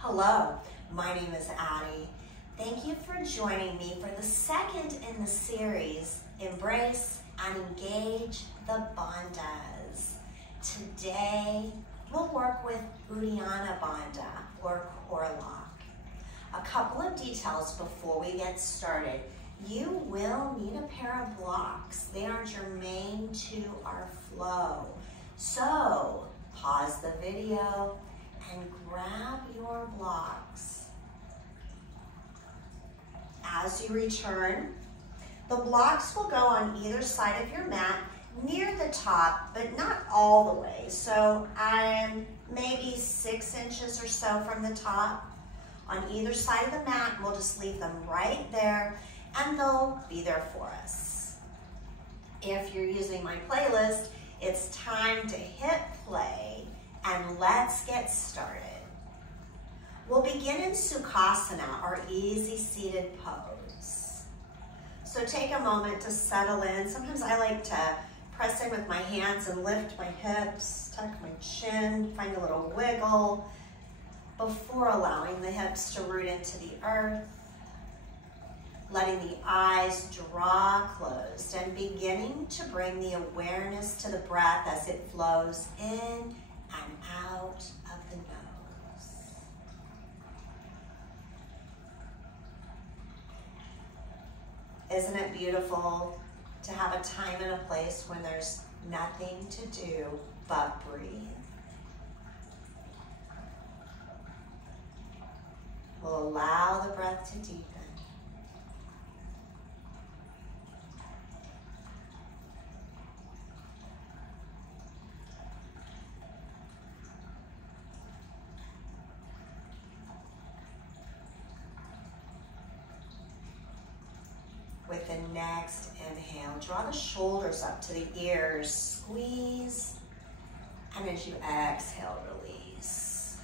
Hello, my name is Addie. Thank you for joining me for the second in the series, Embrace and Engage the Bandhas. Today, we'll work with Uddiyana Bandha, or core lock. A couple of details before we get started. You will need a pair of blocks. They are germane to our flow. So, pause the video and grab your blocks. As you return, the blocks will go on either side of your mat near the top, but not all the way. So I'm maybe 6 inches or so from the top on either side of the mat. We'll just leave them right there and they'll be there for us. If you're using my playlist, it's time to hit play and let's get started. We'll begin in Sukhasana, or easy seated pose. So take a moment to settle in. Sometimes I like to press in with my hands and lift my hips, tuck my chin, find a little wiggle before allowing the hips to root into the earth. Letting the eyes draw closed and beginning to bring the awareness to the breath as it flows in and out of the nose. Isn't it beautiful to have a time and a place when there's nothing to do but breathe? We'll allow the breath to deepen. With the next inhale, draw the shoulders up to the ears, squeeze, and as you exhale, release.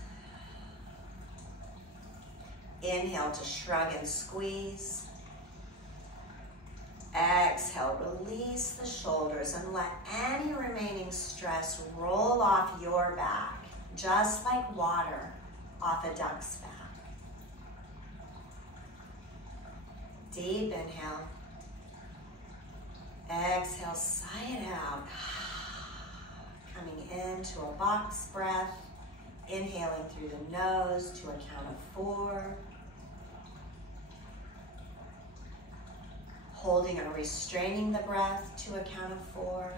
Inhale to shrug and squeeze. Exhale, release the shoulders and let any remaining stress roll off your back, just like water off a duck's back. Deep inhale. Exhale, sigh it out. Coming into a box breath. Inhaling through the nose to a count of 4. Holding or restraining the breath to a count of 4.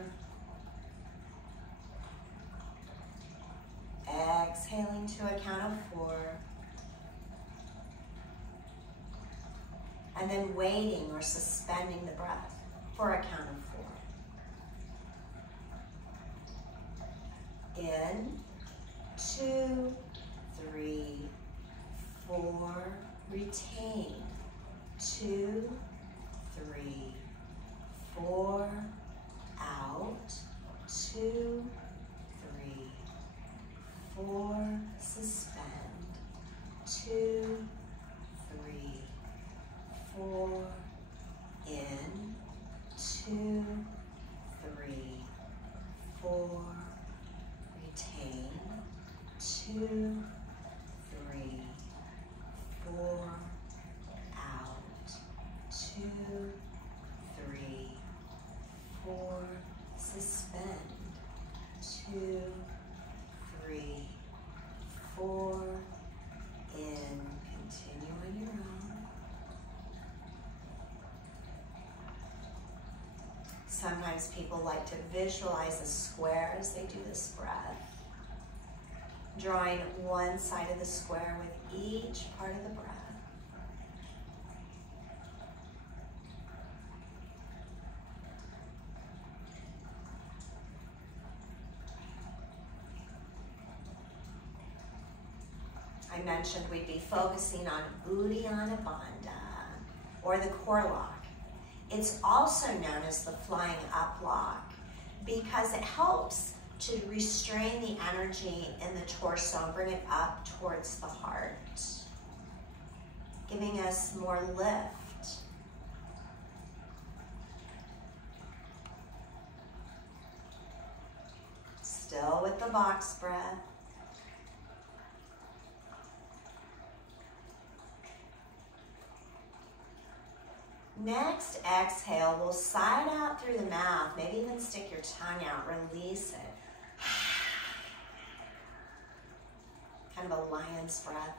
Exhaling to a count of 4. And then waiting or suspending the breath for a count of 4. In, 2, 3, 4, retain, 2, 3, 4, out, 2, 3, 4, suspend, 2, 3, 4, in, 2, 3, 4, retain, 2, 3, 4, out, 2, 3, 4, suspend, 2, 3, 4, in, continue on your own. Sometimes people like to visualize a square as they do this breath, drawing one side of the square with each part of the breath. I mentioned we'd be focusing on Uddiyana Bandha, or the core lock. It's also known as the flying up lock because it helps to restrain the energy in the torso and bring it up towards the heart, giving us more lift. Still with the box breath. Next exhale, we'll sigh out through the mouth. Maybe even stick your tongue out, release it. Kind of a lion's breath.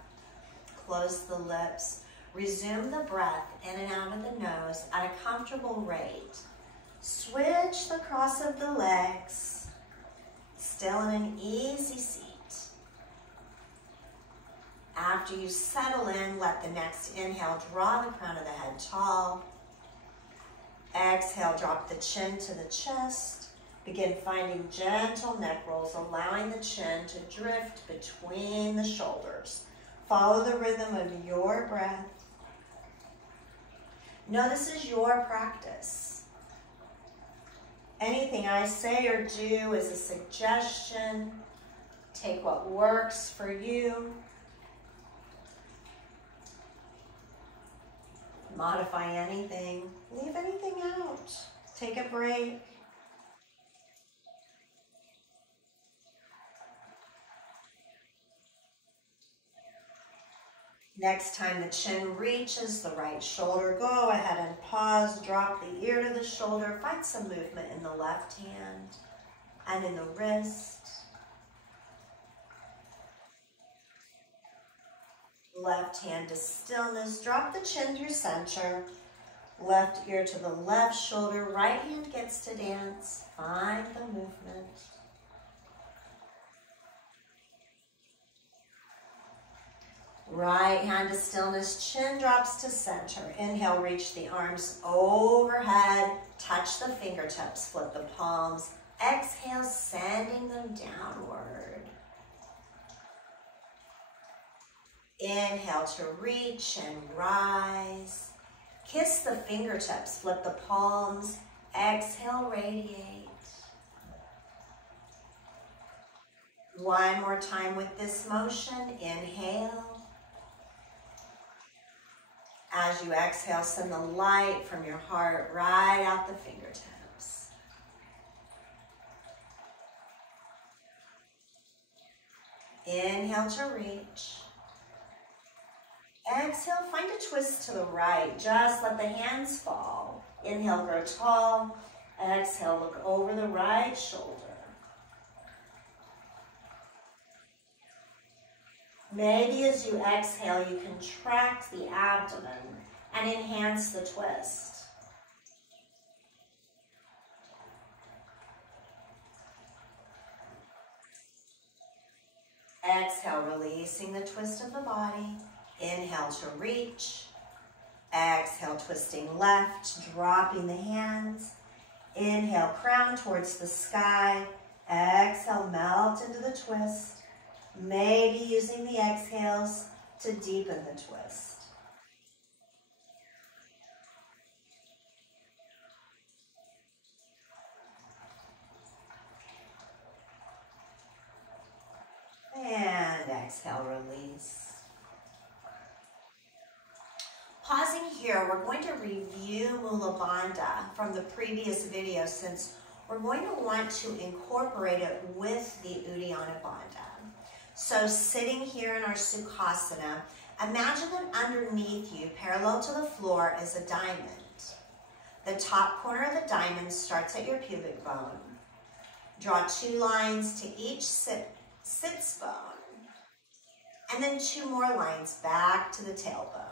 Close the lips. Resume the breath in and out of the nose at a comfortable rate. Switch the cross of the legs. Still in an easy seat. After you settle in, let the next inhale draw the crown of the head tall. Exhale, drop the chin to the chest. Begin finding gentle neck rolls, allowing the chin to drift between the shoulders. Follow the rhythm of your breath. Know this is your practice. Anything I say or do is a suggestion. Take what works for you. Modify anything. Leave anything out. Take a break. Next time the chin reaches the right shoulder, go ahead and pause, drop the ear to the shoulder, find some movement in the left hand and in the wrist. Left hand to stillness, drop the chin through center, left ear to the left shoulder, right hand gets to dance, find the movement. Right hand to stillness, chin drops to center. Inhale, reach the arms overhead, touch the fingertips, flip the palms. Exhale, sending them downward. Inhale to reach and rise. Kiss the fingertips, flip the palms. Exhale, radiate. One more time with this motion. Inhale. As you exhale, send the light from your heart right out the fingertips. Inhale to reach. Exhale, find a twist to the right. Just let the hands fall. Inhale, grow tall. Exhale, look over the right shoulder. Maybe as you exhale, you contract the abdomen and enhance the twist. Exhale, releasing the twist of the body. Inhale to reach. Exhale, twisting left, dropping the hands. Inhale, crown towards the sky. Exhale, melt into the twist. Maybe using the exhales to deepen the twist. And exhale, release. Pausing here, we're going to review Mula Bandha from the previous video since we're going to want to incorporate it with the Uddiyana Bandha. So sitting here in our Sukhasana, imagine that underneath you, parallel to the floor, is a diamond. The top corner of the diamond starts at your pubic bone. Draw 2 lines to each sits bone, and then 2 more lines back to the tailbone.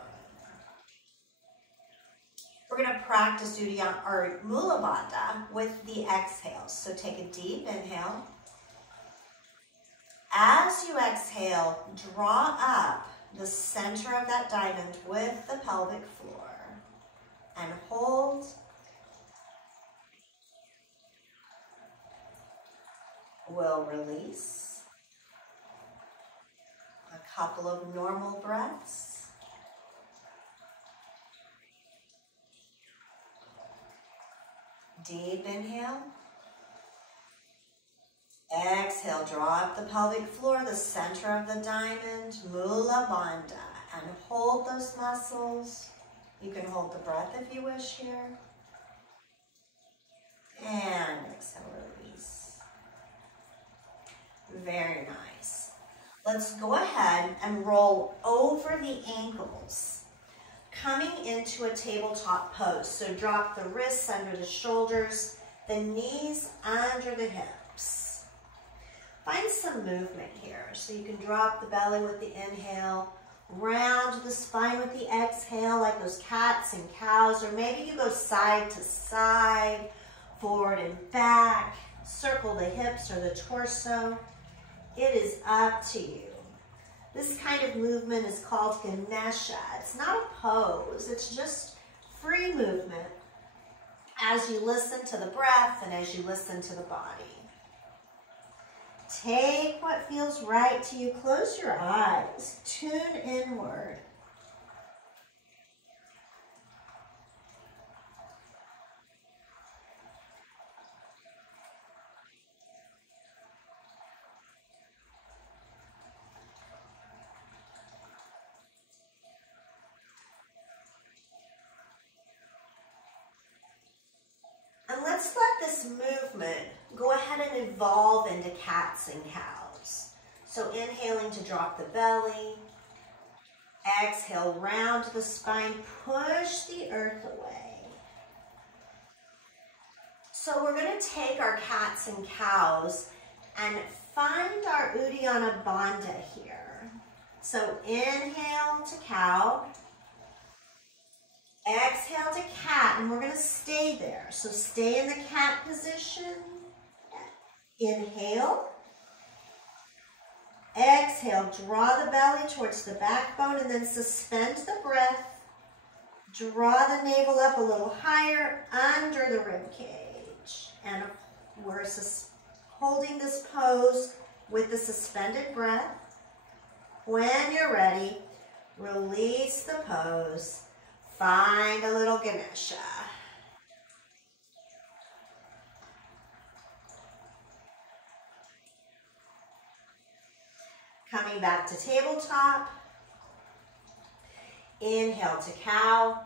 We're going to practice Uddiyana or Mula Bandha with the exhales. So take a deep inhale. As you exhale, draw up the center of that diamond with the pelvic floor and hold. We'll release. A couple of normal breaths. Deep inhale. Exhale, draw up the pelvic floor, the center of the diamond, Mula Bandha, and hold those muscles. You can hold the breath if you wish here. And exhale, release. Very nice. Let's go ahead and roll over the ankles. coming into a tabletop pose. So drop the wrists under the shoulders, the knees under the hips. Find some movement here. So you can drop the belly with the inhale, round the spine with the exhale like those cats and cows, or maybe you go side to side, forward and back, circle the hips or the torso. It is up to you. This kind of movement is called Ganesha. It's not a pose, it's just free movement as you listen to the breath and as you listen to the body. Take what feels right to you. Close your eyes. Tune inward. And let's let this movement go ahead and evolve into cats and cows. So inhaling to drop the belly. Exhale, round the spine, push the earth away. So we're going to take our cats and cows and find our Uddiyana Bandha here. So inhale to cow. Exhale to cat, and we're going to stay there. So stay in the cat position. Inhale. Exhale, draw the belly towards the backbone and then suspend the breath. Draw the navel up a little higher under the rib cage. And we're holding this pose with the suspended breath. When you're ready, release the pose. Find a little Ganesha. Coming back to tabletop. Inhale to cow.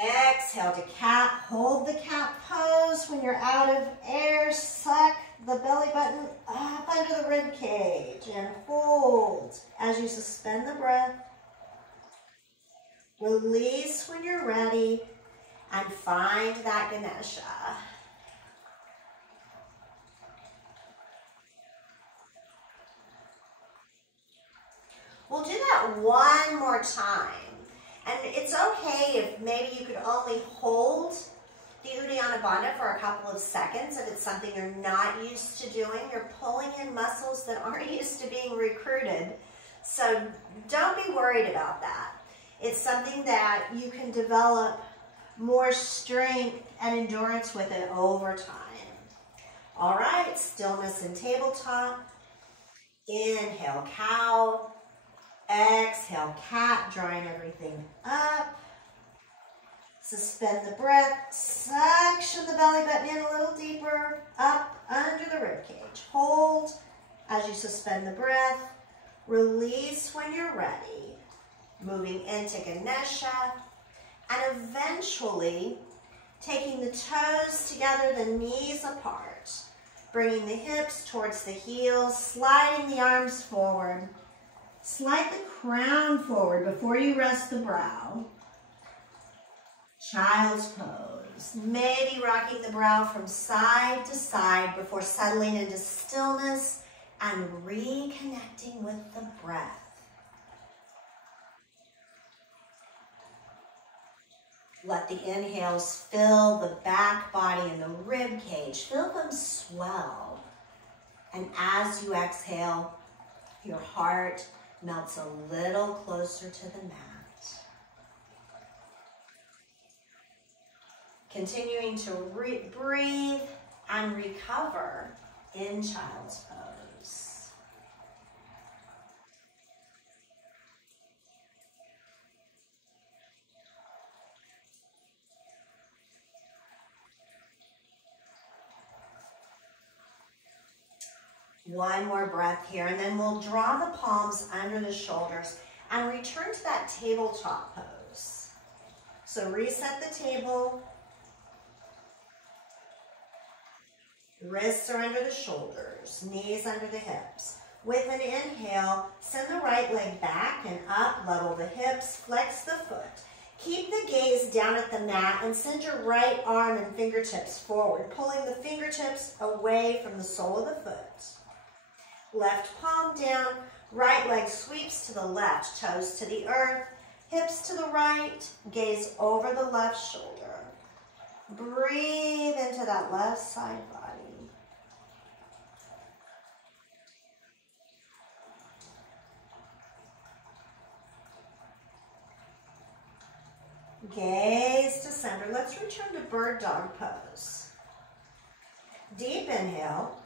Exhale to cat. Hold the cat pose. When you're out of air, suck the belly button up under the rib cage and hold as you suspend the breath. Release when you're ready and find that Ganesha. We'll do that one more time. And it's okay if maybe you could only hold the Uddiyana Bandha for a couple of seconds if it's something you're not used to doing. You're pulling in muscles that aren't used to being recruited. So don't be worried about that. It's something that you can develop more strength and endurance with it over time. All right, stillness in tabletop. Inhale, cow. Exhale, cat, drawing everything up. Suspend the breath. Suction the belly button in a little deeper, up under the ribcage. Hold as you suspend the breath. Release when you're ready. Moving into Ganesha. And eventually, taking the toes together, the knees apart. Bringing the hips towards the heels, sliding the arms forward. Slide the crown forward before you rest the brow. Child's pose. Maybe rocking the brow from side to side before settling into stillness and reconnecting with the breath. Let the inhales fill the back body and the rib cage. Feel them swell. And as you exhale, your heart melts a little closer to the mat. Continuing to breathe and recover in child's pose. One more breath here, and then we'll draw the palms under the shoulders and return to that tabletop pose. So reset the table. Wrists are under the shoulders, knees under the hips. With an inhale, send the right leg back and up, level the hips, flex the foot. Keep the gaze down at the mat and send your right arm and fingertips forward, pulling the fingertips away from the sole of the foot. Left palm down, right leg sweeps to the left, toes to the earth, hips to the right, gaze over the left shoulder. Breathe into that left side body. Gaze to center. Let's return to bird dog pose. Deep inhale.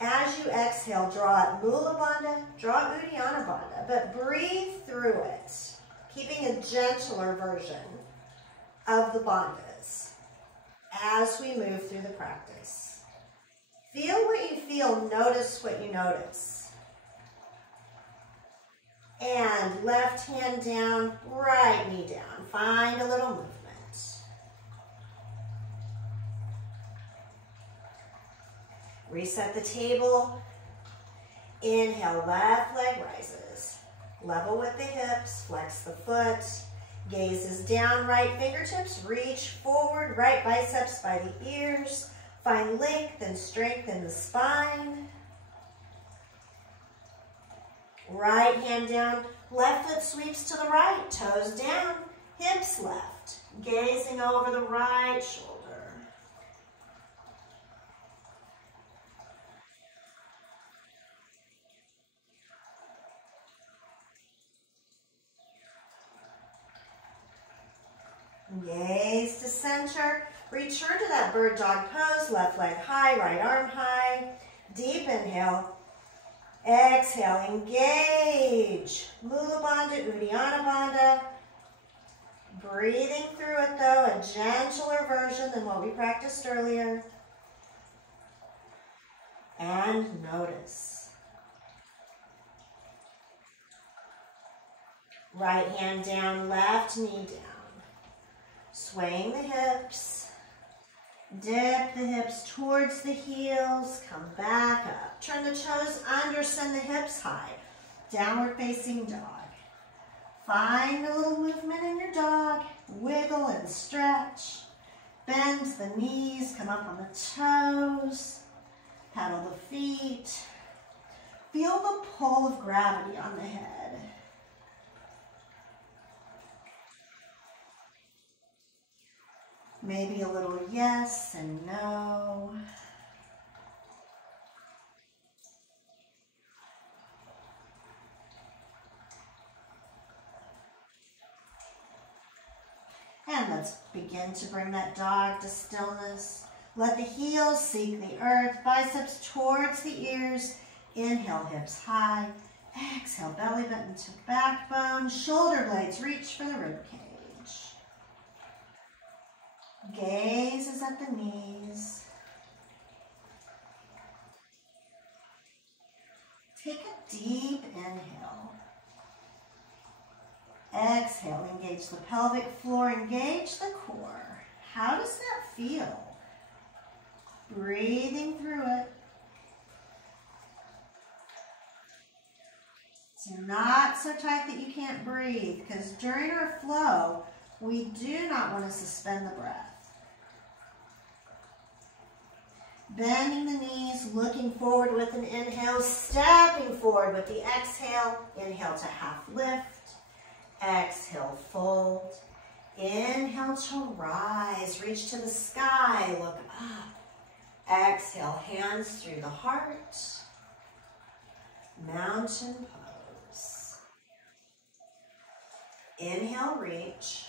As you exhale, draw up Mula Bandha, draw up Uddiyana Bandha, but breathe through it, keeping a gentler version of the bandhas as we move through the practice. Feel what you feel, notice what you notice. And left hand down, right knee down. Find a little movement. Reset the table. Inhale, left leg rises. Level with the hips, flex the foot. Gaze is down, right fingertips, reach forward, right biceps by the ears. Find length and strength in the spine. Right hand down, left foot sweeps to the right, toes down, hips left. Gazing over the right shoulder. Gaze to center. Return to that bird dog pose. Left leg high, right arm high. Deep inhale. Exhale, engage. Mula Bandha, Uddiyana Bandha. Breathing through it though, a gentler version than what we practiced earlier. And notice. Right hand down, left knee down. Swaying the hips, dip the hips towards the heels, come back up. Turn the toes under, send the hips high. Downward facing dog. Find a little movement in your dog. Wiggle and stretch. Bend the knees, come up on the toes. Paddle the feet. Feel the pull of gravity on the head. Maybe a little yes and no. And let's begin to bring that dog to stillness. Let the heels seek the earth, biceps towards the ears. Inhale, hips high. Exhale, belly button to backbone. Shoulder blades reach for the rib cage. Gaze is at the knees. Take a deep inhale. Exhale, engage the pelvic floor, engage the core. How does that feel? Breathing through it. It's not so tight that you can't breathe, because during our flow, we do not want to suspend the breath. Bending the knees, looking forward with an inhale, stepping forward with the exhale. Inhale to half lift. Exhale, fold. Inhale to rise, reach to the sky, look up. Exhale, hands through the heart. Mountain pose. Inhale, reach.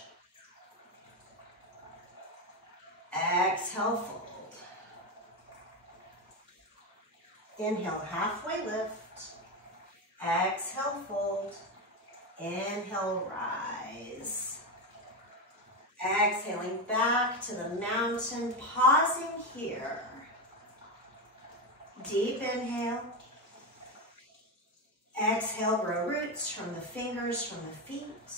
Exhale, fold. Inhale, halfway lift. Exhale, fold. Inhale, rise. Exhaling back to the mountain, pausing here. Deep inhale. Exhale, grow roots from the fingers, from the feet.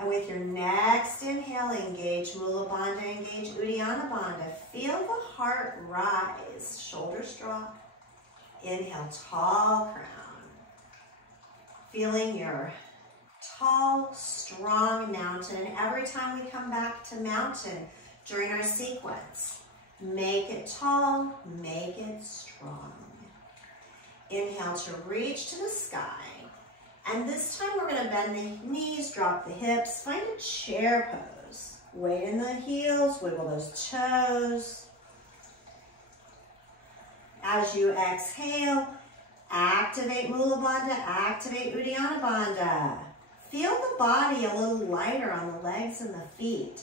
And with your next inhale, engage Mula Bandha, engage Uddiyana Bandha. Feel the heart rise, shoulders drop. Inhale, tall crown. Feeling your tall, strong mountain. Every time we come back to mountain during our sequence, make it tall, make it strong. Inhale to reach to the sky. And this time we're going to bend the knees, drop the hips, find a chair pose. Weight in the heels, wiggle those toes. As you exhale, activate Mula Bandha, activate Uddiyana Bandha. Feel the body a little lighter on the legs and the feet.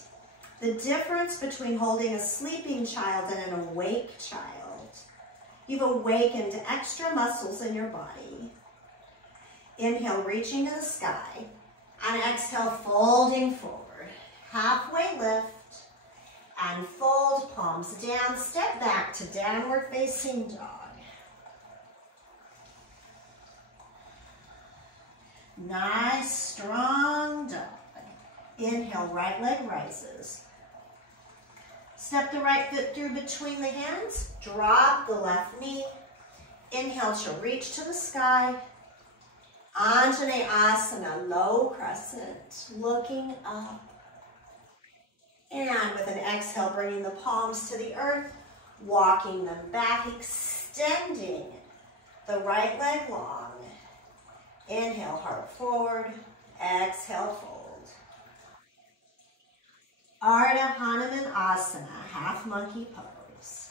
The difference between holding a sleeping child and an awake child. You've awakened extra muscles in your body. Inhale, reaching to the sky. And exhale, folding forward. Halfway lift. And fold, palms down. Step back to downward facing dog. Nice, strong dog. Inhale, right leg rises. Step the right foot through between the hands. Drop the left knee. Inhale to reach to the sky. Anjaneyasana, low crescent, looking up. And with an exhale, bringing the palms to the earth, walking them back, extending the right leg long. Inhale, heart forward. Exhale, fold. Ardha Hanumanasana, half monkey pose.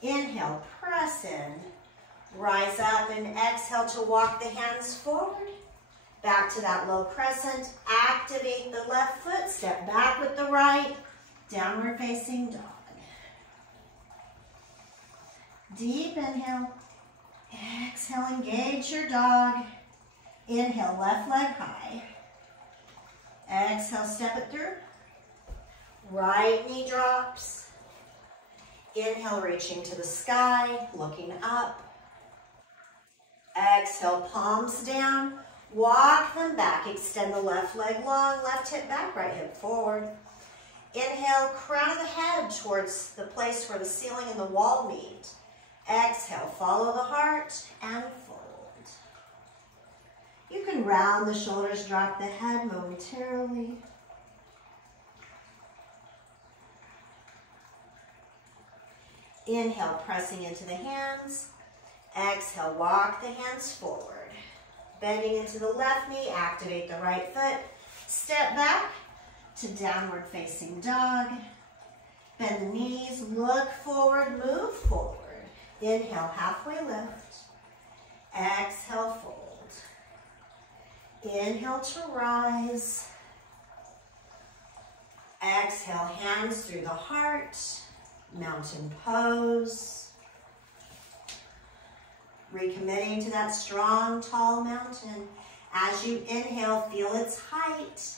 Inhale, press in. Rise up and exhale to walk the hands forward. Back to that low crescent. Activate the left foot. Step back with the right. Downward facing dog. Deep inhale. Exhale, engage your dog. Inhale, left leg high. Exhale, step it through. Right knee drops. Inhale, reaching to the sky, looking up. Exhale, palms down. Walk them back. Extend the left leg long, left hip back, right hip forward. Inhale, crown of the head towards the place where the ceiling and the wall meet. Exhale, follow the heart and fold. You can round the shoulders, drop the head momentarily. Inhale, pressing into the hands. Exhale, walk the hands forward. Bending into the left knee, activate the right foot. Step back to downward facing dog. Bend the knees, look forward, move forward. Inhale, halfway lift. Exhale, fold. Inhale to rise. Exhale, hands through the heart. Mountain pose. Recommitting to that strong, tall mountain. As you inhale, feel its height.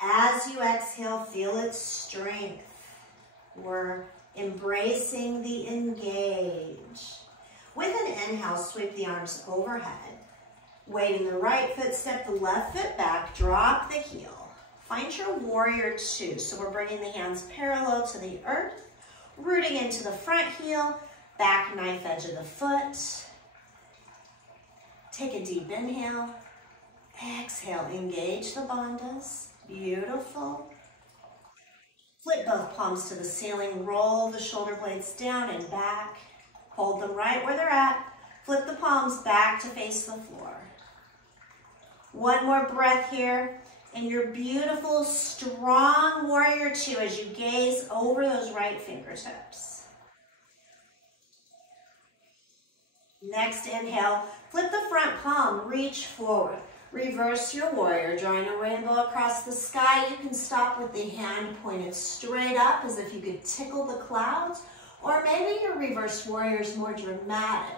As you exhale, feel its strength. We're embracing the engage. With an inhale, sweep the arms overhead. Weight in the right foot, step the left foot back, drop the heel. Find your warrior two. So we're bringing the hands parallel to the earth, rooting into the front heel, back knife edge of the foot. Take a deep inhale. Exhale, engage the bandhas. Beautiful. Flip both palms to the ceiling. Roll the shoulder blades down and back. Hold them right where they're at. Flip the palms back to face the floor. One more breath here. And your beautiful, strong warrior two as you gaze over those right fingertips. Next inhale, flip the front palm, reach forward. Reverse your warrior, drawing a rainbow across the sky. You can stop with the hand pointed straight up as if you could tickle the clouds. Or maybe your reverse warrior is more dramatic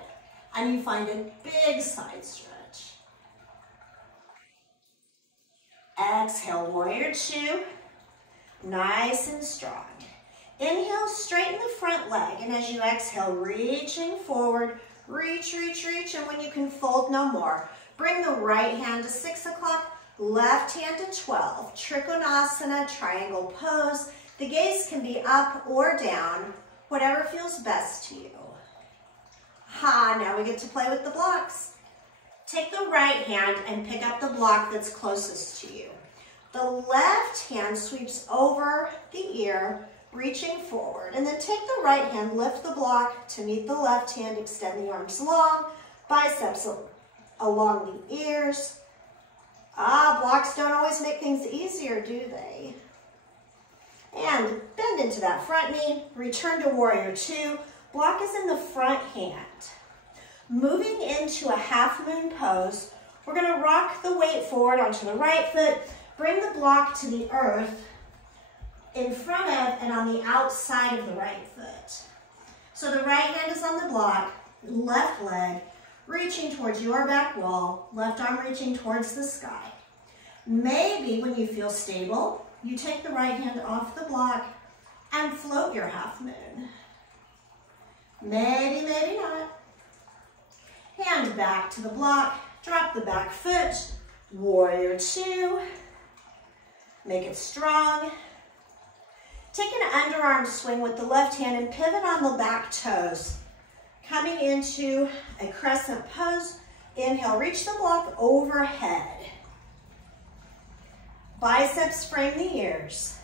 and you find a big side stretch. Exhale, warrior two. Nice and strong. Inhale, straighten the front leg. And as you exhale, reaching forward, reach, reach, reach. And when you can fold no more, bring the right hand to 6 o'clock, Left hand to 12, Trikonasana, triangle pose. The gaze can be up or down, whatever feels best to you. Now we get to play with the blocks. Take the right hand and pick up the block that's closest to you. The left hand sweeps over the ear, reaching forward. And then take the right hand, lift the block to meet the left hand, extend the arms long, biceps along the ears. Blocks don't always make things easier, do they? And bend into that front knee, return to warrior two. Block is in the front hand. Moving into a half moon pose, we're gonna rock the weight forward onto the right foot, bring the block to the earth in front of and on the outside of the right foot. So the right hand is on the block, left leg reaching towards your back wall, left arm reaching towards the sky. Maybe when you feel stable, you take the right hand off the block and float your half moon. Maybe, maybe not. Hand back to the block, drop the back foot, warrior two. Make it strong. Take an underarm swing with the left hand and pivot on the back toes. Coming into a crescent pose. Inhale, reach the block overhead. Biceps frame the ears.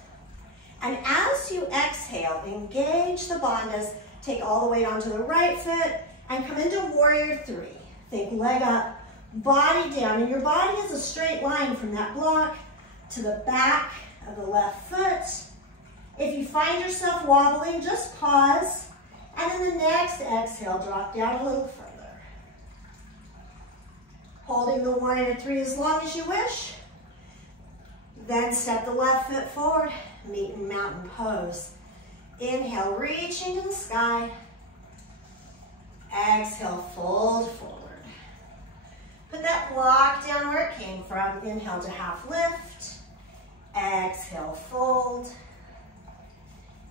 And as you exhale, engage the bandhas. Take all the weight onto the right foot and come into warrior three. Think leg up, body down, and your body is a straight line from that block to the back of the left foot. If you find yourself wobbling, just pause, and in the next exhale, drop down a little further. Holding the warrior three as long as you wish. Then step the left foot forward, meet in mountain pose. Inhale, reaching to the sky. Exhale, fold forward. Put that block down where it came from. Inhale to half lift. Exhale, fold.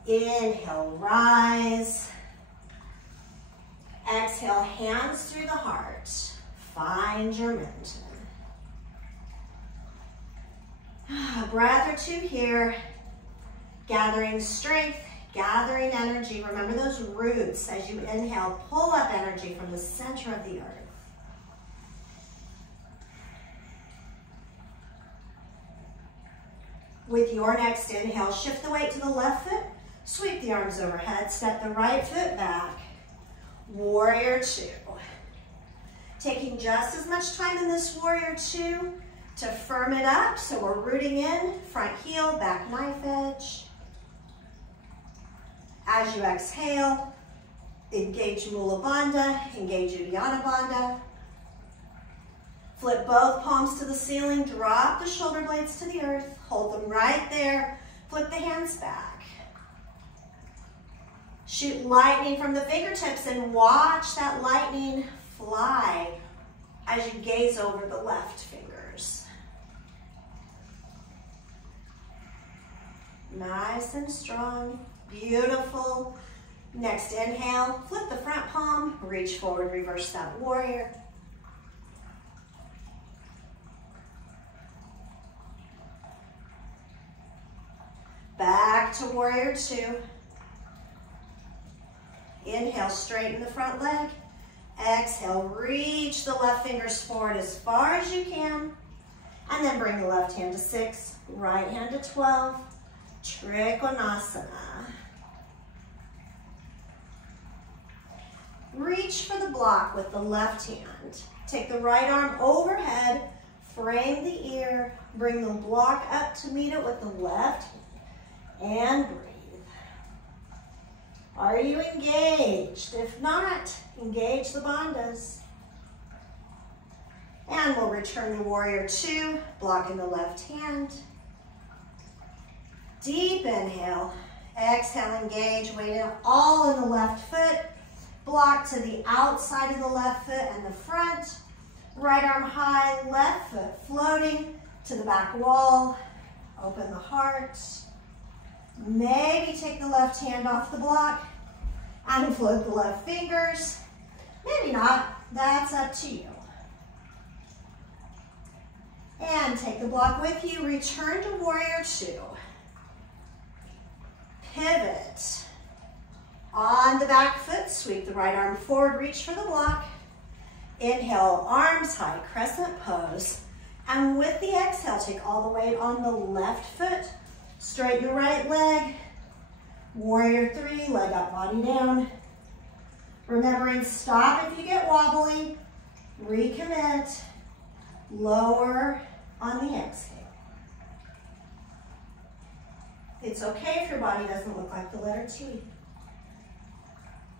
Inhale, rise. Exhale, hands through the heart. Find your mountain. A breath or two here. Gathering strength, gathering energy. Remember those roots as you inhale. Pull up energy from the center of the earth. With your next inhale, shift the weight to the left foot. Sweep the arms overhead. Step the right foot back. Warrior two. Taking just as much time in this warrior two to firm it up. So we're rooting in, front heel, back knife edge. As you exhale, engage Mula Bandha, engage Uddiyana Bandha. Flip both palms to the ceiling, drop the shoulder blades to the earth, hold them right there, flip the hands back. Shoot lightning from the fingertips and watch that lightning fly as you gaze over the left fingers. Nice and strong, beautiful. Next inhale, flip the front palm, reach forward, reverse that warrior. Back to warrior two. Inhale, straighten the front leg. Exhale, reach the left fingers forward as far as you can. And then bring the left hand to 6, right hand to 12. Trikonasana. Reach for the block with the left hand. Take the right arm overhead, frame the ear, bring the block up to meet it with the left hand, and breathe. Are you engaged? If not, engage the bandhas. And we'll return to warrior two, blocking the left hand. Deep inhale. Exhale, engage, weight it all in the left foot. Block to the outside of the left foot and the front. Right arm high, left foot floating to the back wall. Open the heart. Maybe take the left hand off the block and float the left fingers. Maybe not, that's up to you. And take the block with you. Return to warrior two. Pivot. On the back foot, sweep the right arm forward, reach for the block. Inhale, arms high, crescent pose. And with the exhale, take all the weight on the left foot. Straighten the right leg. Warrior three, leg up, body down. Remembering, stop if you get wobbly. Recommit. Lower on the exhale. It's okay if your body doesn't look like the letter T.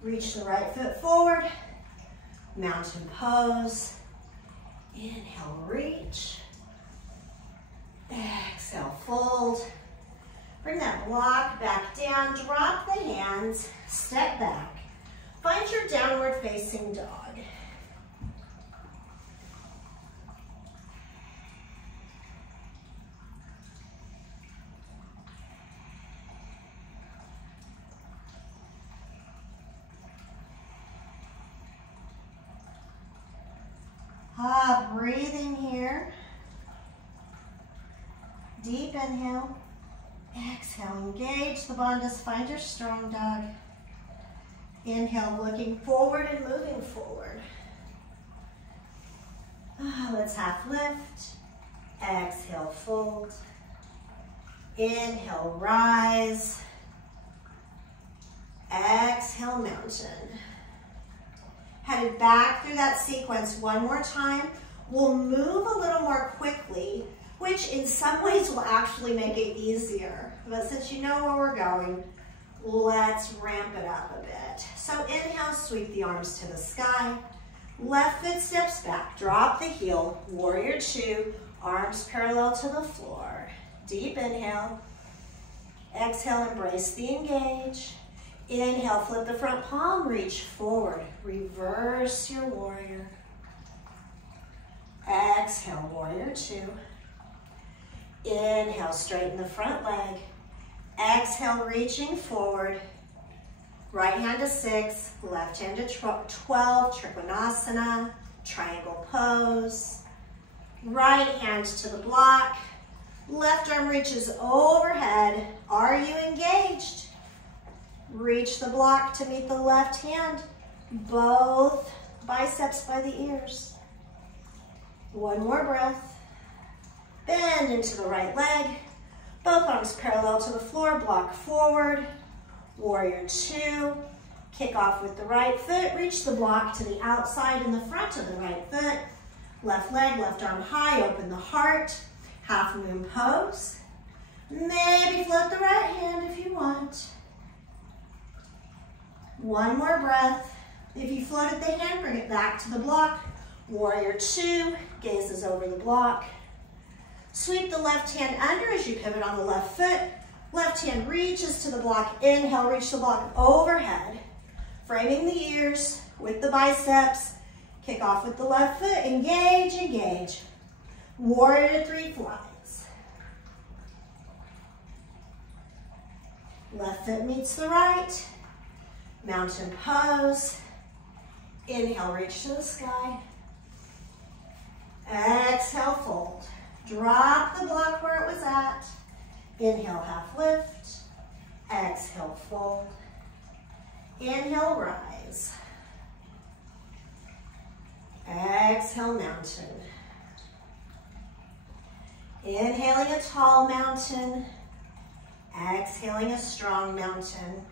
Reach the right foot forward. Mountain pose. Inhale, reach. Exhale, fold. Bring that block back down. Drop the hands. Step back. Find your downward facing dog. Breathing here. Deep inhale. Exhale, engage the bandhas. Find your strong dog. Inhale, looking forward and moving forward. Let's half lift. Exhale, fold. Inhale, rise. Exhale, mountain. Headed back through that sequence one more time. We'll move a little more quickly, which in some ways will actually make it easier. But since you know where we're going, let's ramp it up a bit. So inhale, sweep the arms to the sky. Left foot steps back, drop the heel, warrior two, arms parallel to the floor. Deep inhale. Exhale, embrace the engage. Inhale, flip the front palm, reach forward. Reverse your warrior. Exhale, warrior two. Inhale, straighten the front leg. Exhale, reaching forward. Right hand to 6, left hand to 12, Trikonasana, triangle pose. Right hand to the block. Left arm reaches overhead. Are you engaged? Reach the block to meet the left hand. Both biceps by the ears. One more breath. Bend into the right leg. Both arms parallel to the floor, block forward. Warrior two. Kick off with the right foot. Reach the block to the outside in the front of the right foot. Left leg, left arm high, open the heart. Half moon pose. Maybe float the right hand if you want. One more breath. If you floated the hand, bring it back to the block. Warrior two, gazes over the block. Sweep the left hand under as you pivot on the left foot. Left hand reaches to the block. Inhale, reach the block overhead. Framing the ears with the biceps. Kick off with the left foot. Engage, engage. Warrior three flies. Left foot meets the right. Mountain pose. Inhale, reach to the sky. Exhale, fold. Drop the block where it was at. Inhale, half lift. Exhale, fold. Inhale, rise. Exhale, mountain. Inhaling a tall mountain. Exhaling a strong mountain.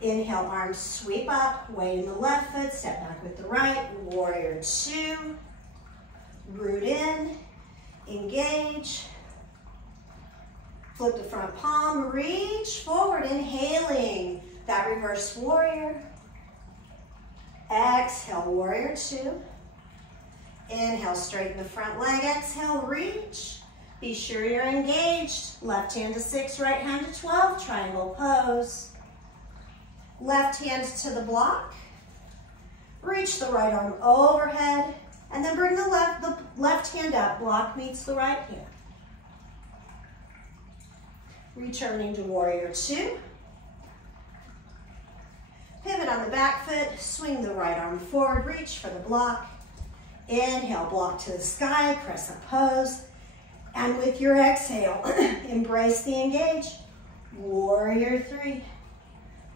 Inhale, arms sweep up, weight in the left foot, step back with the right, warrior two. Root in, engage. Flip the front palm, reach forward, inhaling that reverse warrior. Exhale, warrior two. Inhale, straighten the front leg, exhale, reach. Be sure you're engaged. Left hand to 6, right hand to 12, triangle pose. Left hand to the block. Reach the right arm overhead, and then bring the left hand up. Block meets the right hand. Returning to warrior two. Pivot on the the back foot, swing the right arm forward, reach for the block. Inhale, block to the sky, crescent pose. And with your exhale, embrace the engage. Warrior three.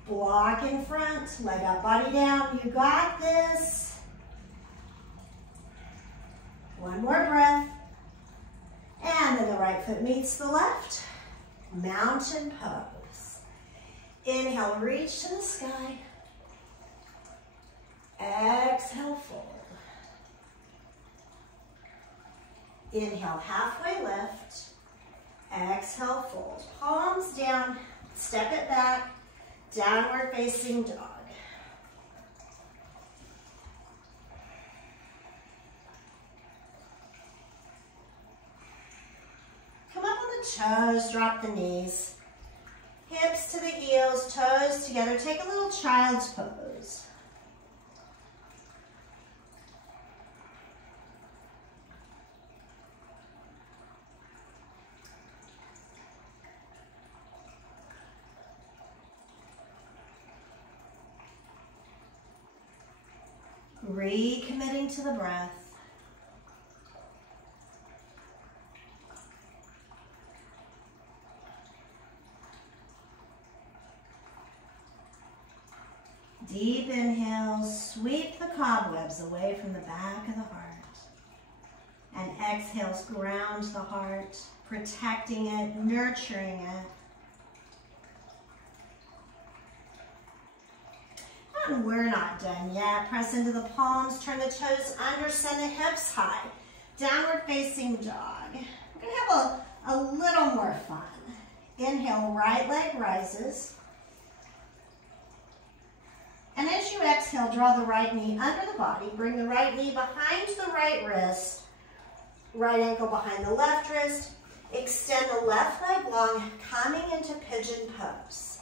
Block in front, leg up, body down. You got this. One more breath. And then the right foot meets the left. Mountain pose. Inhale, reach to the sky. Exhale, fold. Inhale, halfway lift. Exhale, fold. Palms down, step it back. Downward facing dog. Come up on the toes, drop the knees. Hips to the heels, toes together. Take a little child's pose. Recommitting to the breath. Deep inhale, sweep the cobwebs away from the back of the heart. And exhales, ground the heart, protecting it, nurturing it. And we're not done yet. Press into the palms, turn the toes under, send the hips high. Downward facing dog. We're gonna have a little more fun. Inhale, right leg rises. And as you exhale, draw the right knee under the body. Bring the right knee behind the right wrist. Right ankle behind the left wrist. Extend the left leg long, coming into pigeon pose.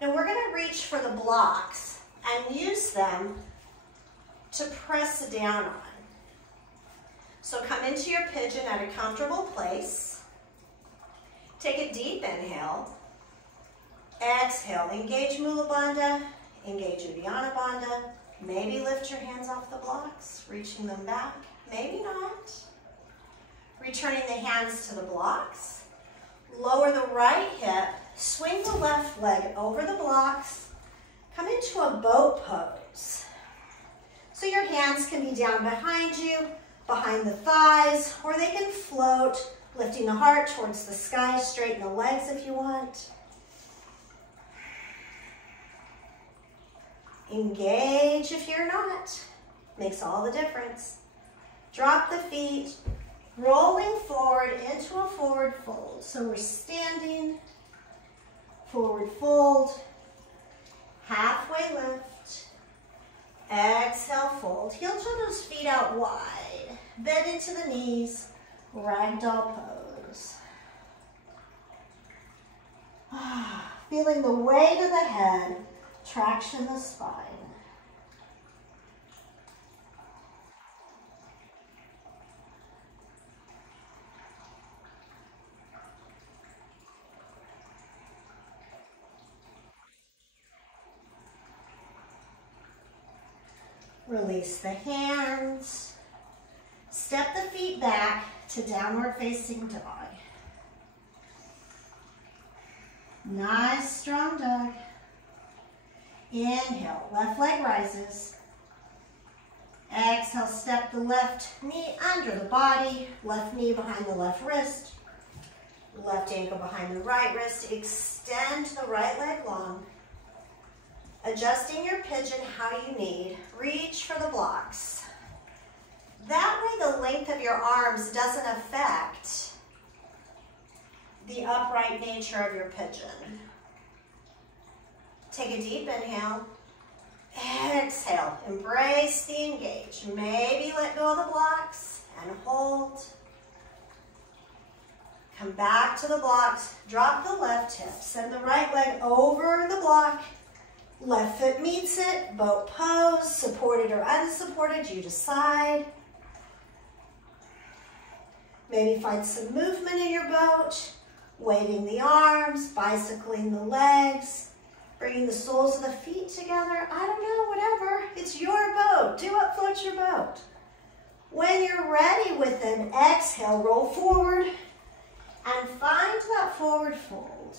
Now we're gonna reach for the blocks and use them to press down on. So come into your pigeon at a comfortable place. Take a deep inhale. Exhale, engage Mula Bandha, engage Uddiyana Bandha. Maybe lift your hands off the blocks, reaching them back. Maybe not. Returning the hands to the blocks. Lower the right hip, swing the left leg over the blocks. Come into a boat pose. So your hands can be down behind you, behind the thighs, or they can float, lifting the heart towards the sky. Straighten the legs if you want. Engage if you're not. Makes all the difference. Drop the feet, rolling forward into a forward fold. So we're standing, forward fold, halfway lift, exhale, fold. Heel toe those feet out wide. Bend into the knees, ragdoll pose. Feeling the weight of the head, traction the spine. Release the hands. Step the feet back to downward facing dog. Nice strong dog. Inhale, left leg rises. Exhale, step the left knee under the body, left knee behind the left wrist, left ankle behind the right wrist. Extend the right leg long. Adjusting your pigeon how you need. Reach for the blocks. That way the length of your arms doesn't affect the upright nature of your pigeon. Take a deep inhale. Exhale, embrace the engage. Maybe let go of the blocks and hold. Come back to the blocks. Drop the left hip. Send the right leg over the block. Left foot meets it, boat pose, supported or unsupported, you decide. Maybe find some movement in your boat, waving the arms, bicycling the legs, Bringing the soles of the feet together. I don't know, whatever. It's your boat. Do what floats your boat. When you're ready with an exhale, roll forward and find that forward fold.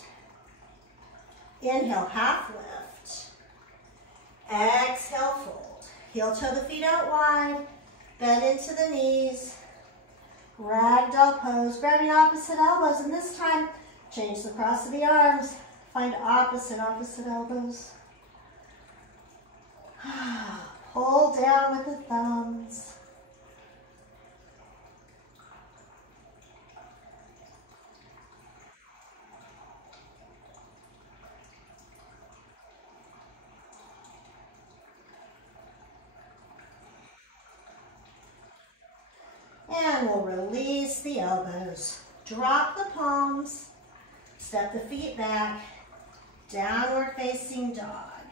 Inhale, half lift. Exhale, fold. Heel toe the feet out wide. Bend into the knees. Ragdoll pose. Grabbing opposite elbows, and this time, change the cross of the arms. Find opposite elbows. Pull down with the thumbs. And we'll release the elbows. Drop the palms. Step the feet back. Downward facing dog.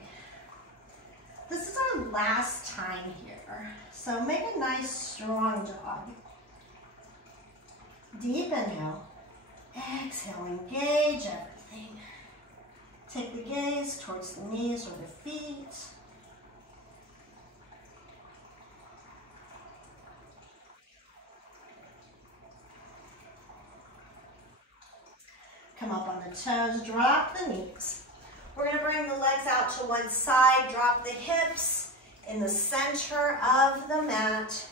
This is our last time here. So make a nice strong dog. Deep inhale. Exhale, engage everything. Take the gaze towards the knees or the feet. Come up on the toes, drop the knees. We're going to bring the legs out to one side, drop the hips in the center of the mat,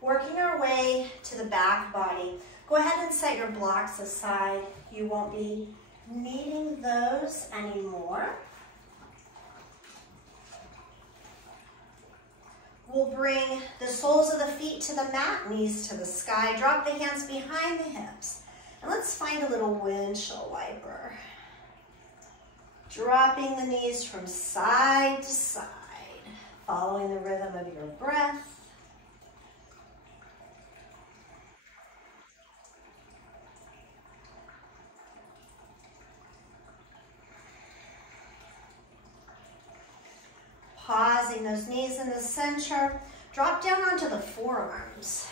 working our way to the back body. Go ahead and set your blocks aside. You won't be needing those anymore. We'll bring the soles of the feet to the mat, knees to the sky. Drop the hands behind the hips. And let's find a little windshield wiper. Dropping the knees from side to side, following the rhythm of your breath. Pausing those knees in the center. Drop down onto the forearms.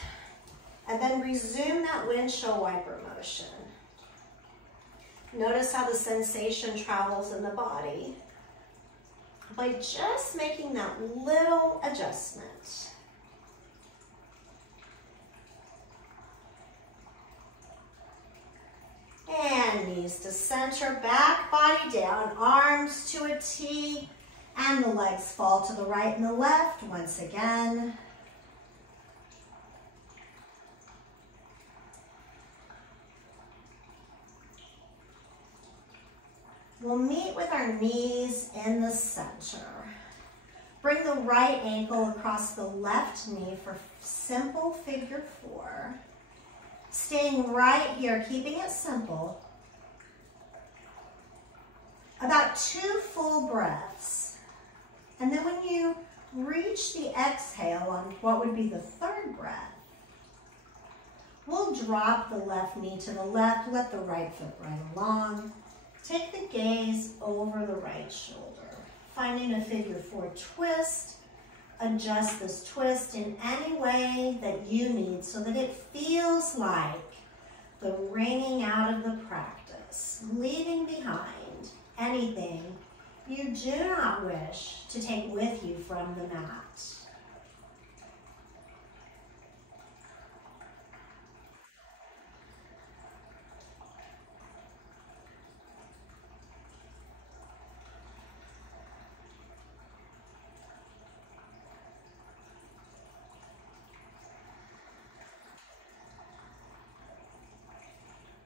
And then resume that windshield wiper motion. Notice how the sensation travels in the body by just making that little adjustment. And knees to center, back body down, arms to a T, and the legs fall to the right and the left once again. We'll meet with our knees in the center. Bring the right ankle across the left knee for simple figure 4. Staying right here, keeping it simple. About 2 full breaths. And then when you reach the exhale on what would be the 3rd breath, we'll drop the left knee to the left, let the right foot right along. Take the gaze over the right shoulder, finding a figure 4 twist. Adjust this twist in any way that you need so that it feels like the wringing out of the practice, leaving behind anything you do not wish to take with you from the mat.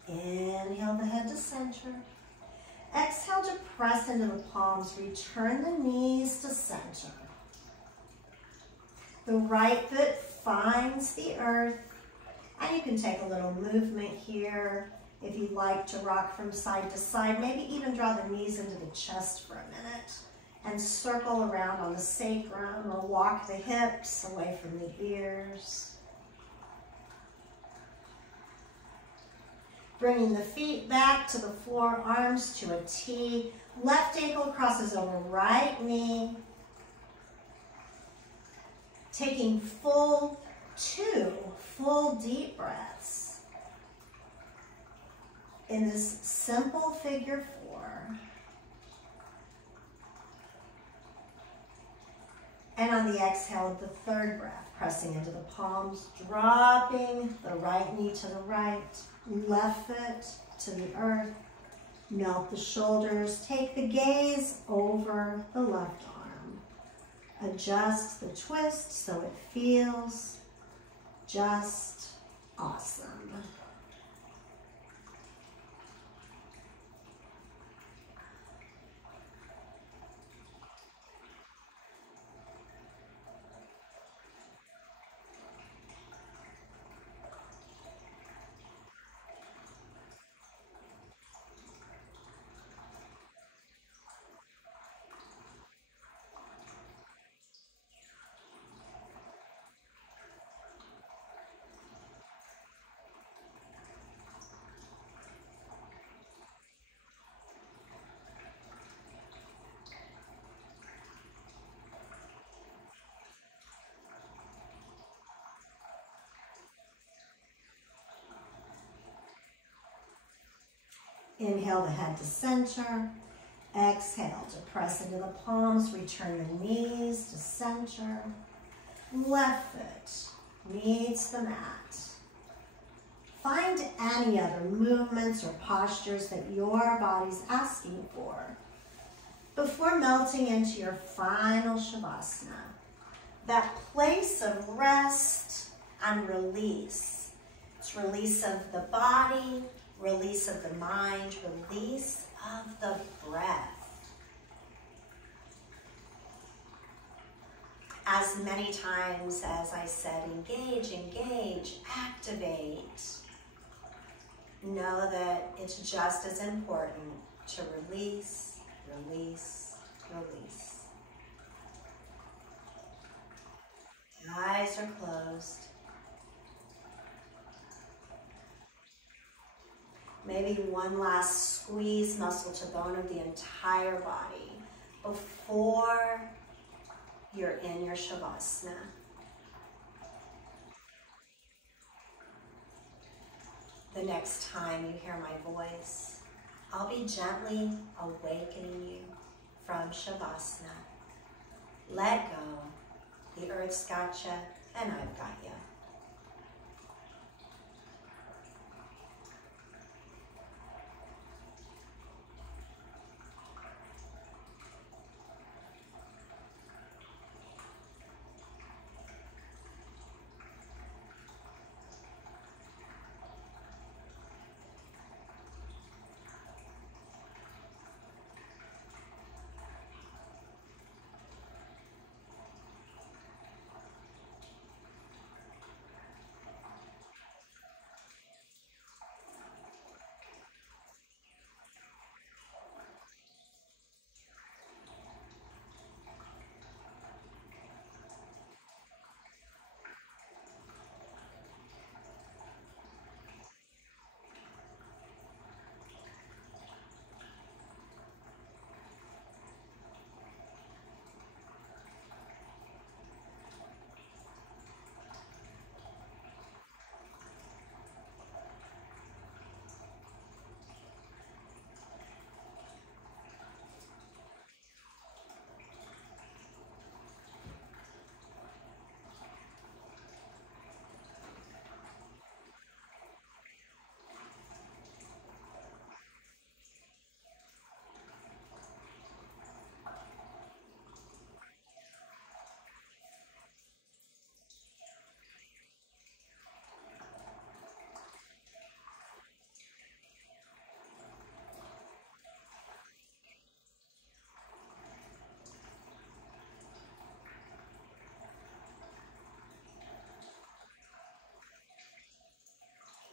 Inhale the head to center. Exhale to press into the palms. Return the knees to center. The right foot finds the earth. And you can take a little movement here if you'd like to rock from side to side. Maybe even draw the knees into the chest for a minute. And circle around on the sacrum or walk the hips away from the ears. Bringing the feet back to the floor, arms to a T. Left ankle crosses over right knee. Taking 2 full deep breaths in this simple figure 4. And on the exhale, the third breath, pressing into the palms, dropping the right knee to the right, left foot to the earth. Melt the shoulders. Take the gaze over the left arm. Adjust the twist so it feels just awesome. Inhale the head to center. Exhale to press into the palms. Return the knees to center. Left foot meets the mat. Find any other movements or postures that your body's asking for before melting into your final Shavasana. That place of rest and release. It's release of the body, release of the mind, release of the breath. As many times as I said, engage, engage, activate. Know that it's just as important to release, release, release. Eyes are closed. Maybe one last squeeze muscle to bone of the entire body before you're in your Shavasana. The next time you hear my voice, I'll be gently awakening you from Shavasana. Let go. The earth's got you, and I've got you.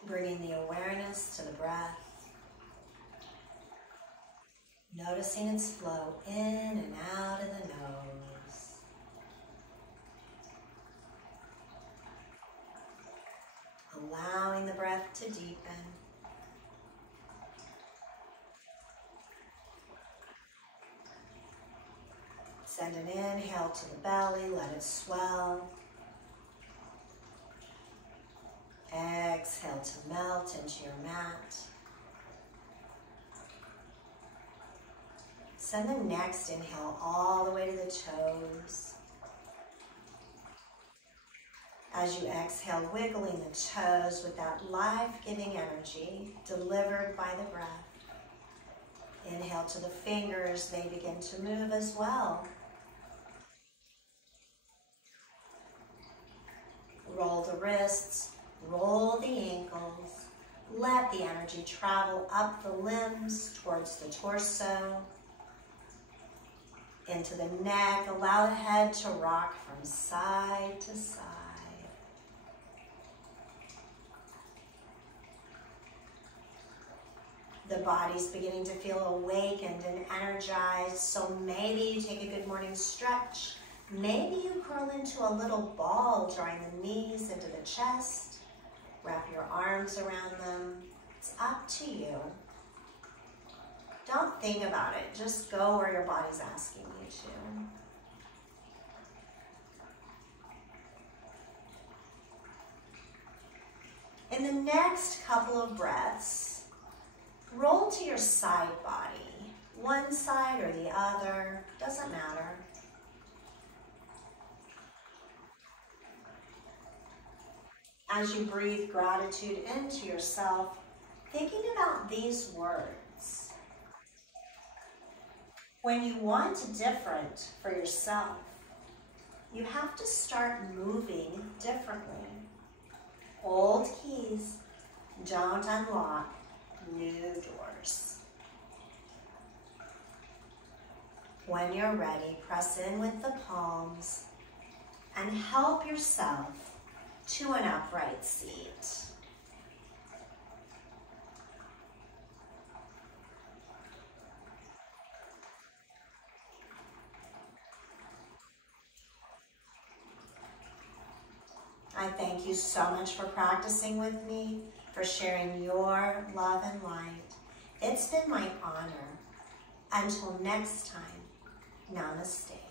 Bringing the awareness to the breath. Noticing its flow in and out of the nose. Allowing the breath to deepen. Send an inhale to the belly, let it swell. Exhale to melt into your mat. Send the next inhale all the way to the toes. As you exhale, wiggling the toes with that life-giving energy delivered by the breath. Inhale to the fingers, they begin to move as well. Roll the wrists, roll the ankles. Let the energy travel up the limbs towards the torso, into the neck. Allow the head to rock from side to side. The body's beginning to feel awakened and energized, so maybe you take a good morning stretch. Maybe you curl into a little ball, drawing the knees into the chest. Wrap your arms around them. It's up to you. Don't think about it. Just go where your body's asking you to. In the next couple of breaths, roll to your side body. One side or the other, doesn't matter. As you breathe gratitude into yourself, thinking about these words. When you want different for yourself, you have to start moving differently. Old keys don't unlock new doors. When you're ready, press in with the palms and help yourself to an upright seat. I thank you so much for practicing with me, for sharing your love and light. It's been my honor. Until next time, namaste.